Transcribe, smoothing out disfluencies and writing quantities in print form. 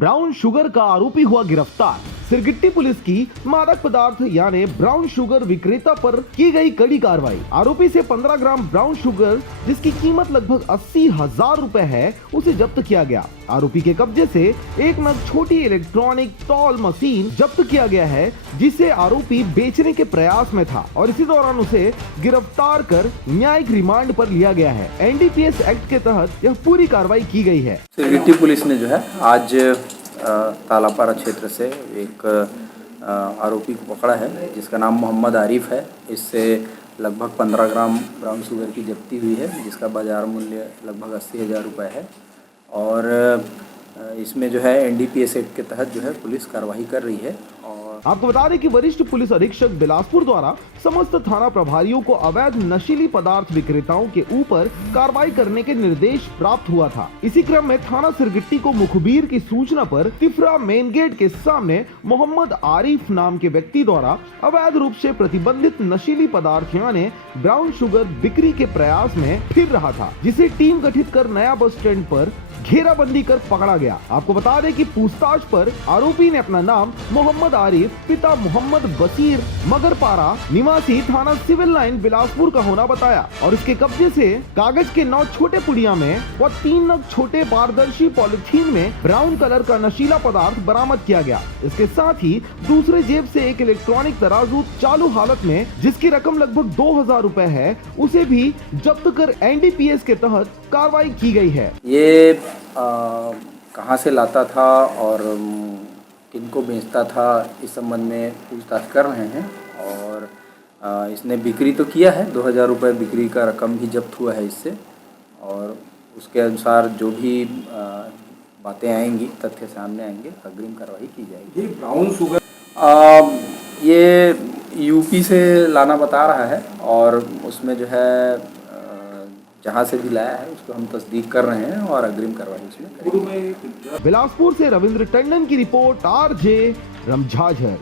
Brown sugar का आरोपी हुआ गिरफ्तार। सिरगिट्टी पुलिस की मादक पदार्थ यानी ब्राउन शुगर विक्रेता पर की गई कड़ी कार्रवाई। आरोपी से 15 ग्राम ब्राउन शुगर जिसकी कीमत लगभग 80,000 रुपए है उसे जब्त किया गया। आरोपी के कब्जे से एक नग छोटी इलेक्ट्रॉनिक तौल मशीन जब्त किया गया है जिसे आरोपी बेचने के प्रयास में था और इसी दौरान उसे गिरफ्तार कर न्यायिक रिमांड पर लिया गया है। एनडीपीएस एक्ट के तहत यह पूरी कार्रवाई की गई है। सिरगिट्टी पुलिस ने जो है आज तालापारा क्षेत्र से एक आरोपी को पकड़ा है जिसका नाम मोहम्मद आरिफ है। इससे लगभग 15 ग्राम ब्राउन शुगर की जब्ती हुई है जिसका बाजार मूल्य लगभग 80,000 रुपये है और इसमें जो है एनडीपीएस एक्ट के तहत जो है पुलिस कार्रवाई कर रही है। और आपको बता दें कि वरिष्ठ पुलिस अधीक्षक बिलासपुर द्वारा समस्त थाना प्रभारियों को अवैध नशीली पदार्थ विक्रेताओं के ऊपर कार्रवाई करने के निर्देश प्राप्त हुआ था। इसी क्रम में थाना सिरगिट्टी को मुखबिर की सूचना पर तिफरा मेन गेट के सामने मोहम्मद आरिफ नाम के व्यक्ति द्वारा अवैध रूप से प्रतिबंधित नशीली पदार्थ यानी ब्राउन शुगर बिक्री के प्रयास में फिर रहा था, जिसे टीम गठित कर नया बस स्टैंड पर घेराबंदी कर पकड़ा गया। आपको बता दें कि पूछताछ पर आरोपी ने अपना नाम मोहम्मद आरिफ पिता मोहम्मद बशीर मगरपारा निवासी थाना सिविल लाइन बिलासपुर का होना बताया और इसके कब्जे से कागज के 9 छोटे पुड़िया में व 3 नग छोटे पारदर्शी पॉलिथीन में ब्राउन कलर का नशीला पदार्थ बरामद किया गया। इसके साथ ही दूसरे जेब से एक इलेक्ट्रॉनिक तराजू चालू हालत में जिसकी रकम लगभग 2,000 रुपए है उसे भी जब्त कर एनडीपीएस के तहत कार्रवाई की गई है। ये कहाँ से लाता था और किनको बेचता था इस संबंध में पूछताछ कर रहे हैं और इसने बिक्री तो किया है। 2,000 रुपये बिक्री का रकम भी जब्त हुआ है इससे और उसके अनुसार जो भी बातें आएंगी, तथ्य सामने आएंगे, अग्रिम कार्रवाई की जाएगी। ब्राउन शुगर ये यूपी से लाना बता रहा है और उसमें जो है जहाँ से भी लाया है उसको हम तस्दीक कर रहे हैं और अग्रिम कार्रवाई उसमें करेंगे। बिलासपुर से रविंद्र टंडन की रिपोर्ट, आरजे रमझाझर।